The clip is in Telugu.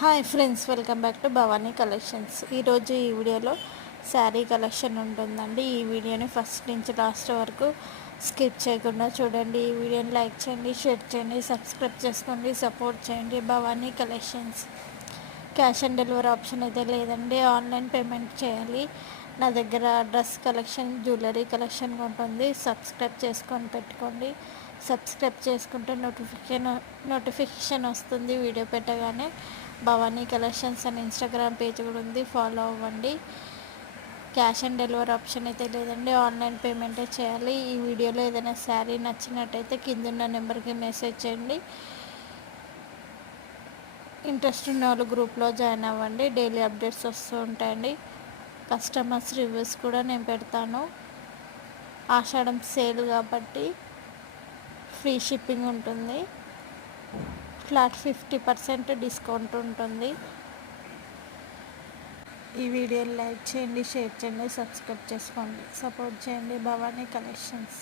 Hi friends, welcome back to Bhavani collections. ఈరోజు ఈ వీడియోలో శారీ కలెక్షన్ ఉంటుందండి. ఈ వీడియోని ఫస్ట్ నుంచి లాస్ట్ వరకు స్కిప్ చేయకుండా చూడండి. ఈ వీడియోని లైక్ చేయండి, షేర్ చేయండి, సబ్స్క్రైబ్ చేసుకోండి, సపోర్ట్ చేయండి. Bhavani collections. Cash on delivery option అయితే లేదండి, ఆన్లైన్ పేమెంట్ చేయాలి. నా దగ్గర డ్రెస్ కలెక్షన్, జ్యువెలరీ కలెక్షన్ ఉంటుంది. సబ్స్క్రైబ్ చేసుకొని పెట్టుకోండి. సబ్స్క్రైబ్ చేసుకుంటే నోటిఫికేషన్ వస్తుంది వీడియో పెట్టగానే. భవానీ కలెక్షన్స్ అని ఇన్స్టాగ్రామ్ పేజ్ కూడా ఉంది, ఫాలో అవ్వండి. క్యాష్ ఆన్ డెలివరీ ఆప్షన్ అయితే లేదండి, ఆన్లైన్ పేమెంటే చేయాలి. ఈ వీడియోలో ఏదైనా శారీ నచ్చినట్టయితే కిందున్న నెంబర్కి మెసేజ్ చేయండి. ఇంట్రెస్ట్ ఉన్న వాళ్ళు గ్రూప్లో జాయిన్ అవ్వండి. డైలీ అప్డేట్స్ వస్తూ ఉంటాయండి. కస్టమర్స్ రివ్యూస్ కూడా నేను పెడతాను. ఆషాఢం సేల్ కాబట్టి ఫ్రీ షిప్పింగ్ ఉంటుంది. ఫ్లాట్ 50% డిస్కౌంట్ ఉంటుంది. ఈ వీడియోని లైక్ చేయండి, షేర్ చేయండి, సబ్స్క్రైబ్ చేసుకోండి, సపోర్ట్ చేయండి. భవానీ కలెక్షన్స్.